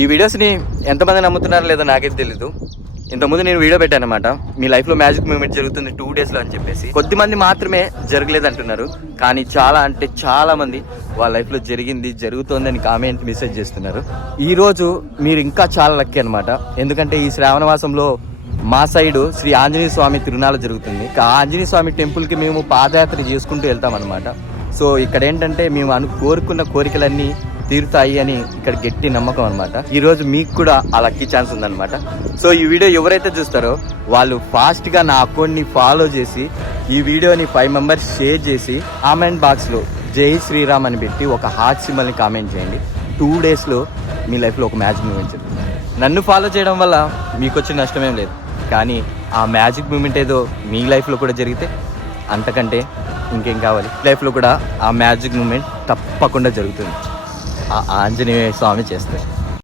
ఈ వీడియోస్ని ఎంతమంది నమ్ముతున్నారో లేదో నాకైతే తెలీదు. ఇంతకుముందు నేను వీడియో పెట్టాను అనమాట, మీ లైఫ్లో మ్యాజిక్ మూమెంట్ జరుగుతుంది 2 daysలో అని చెప్పేసి. కొద్ది మంది మాత్రమే జరగలేదు అంటున్నారు, కానీ చాలా అంటే చాలా మంది వాళ్ళ లైఫ్లో జరుగుతోంది అని కామెంట్ మెసేజ్ చేస్తున్నారు. ఈరోజు మీరు ఇంకా చాలా లక్కీ అనమాట. ఎందుకంటే ఈ శ్రావణ మాసంలో మా సైడు శ్రీ ఆంజనేయ స్వామి తిరునాళ జరుగుతుంది. ఆ ఆంజనేయ స్వామి టెంపుల్కి మేము పాదయాత్ర చేసుకుంటూ వెళ్తాం అనమాట. సో ఇక్కడ ఏంటంటే మేము కోరుకున్న కోరికలన్నీ తీరుతాయి అని ఇక్కడ గట్టి నమ్మకం అనమాట. ఈ రోజు మీకు కూడా ఆ లక్కీ ఛాన్స్ ఉందన్నమాట. సో ఈ వీడియో ఎవరైతే చూస్తారో వాళ్ళు ఫాస్ట్గా నా అకౌంట్ని ఫాలో చేసి ఈ వీడియోని 5 members షేర్ చేసి కామెంట్ బాక్స్లో జై శ్రీరామ్ అని పెట్టి ఒక హార్ట్ సింబల్ని కామెంట్ చేయండి. 2 daysలో మీ లైఫ్లో ఒక మ్యాజిక్ మూమెంట్ జరుగుతుంది. నన్ను ఫాలో చేయడం వల్ల మీకు వచ్చే నష్టమేం లేదు, కానీ ఆ మ్యాజిక్ మూమెంట్ ఏదో మీ లైఫ్లో కూడా జరిగితే అంతకంటే ఇంకేం కావాలి. లైఫ్లో కూడా ఆ మ్యాజిక్ మూమెంట్ తప్పకుండా జరుగుతుంది. ఆ ఆంజనేయ స్వామి చేస్తారు.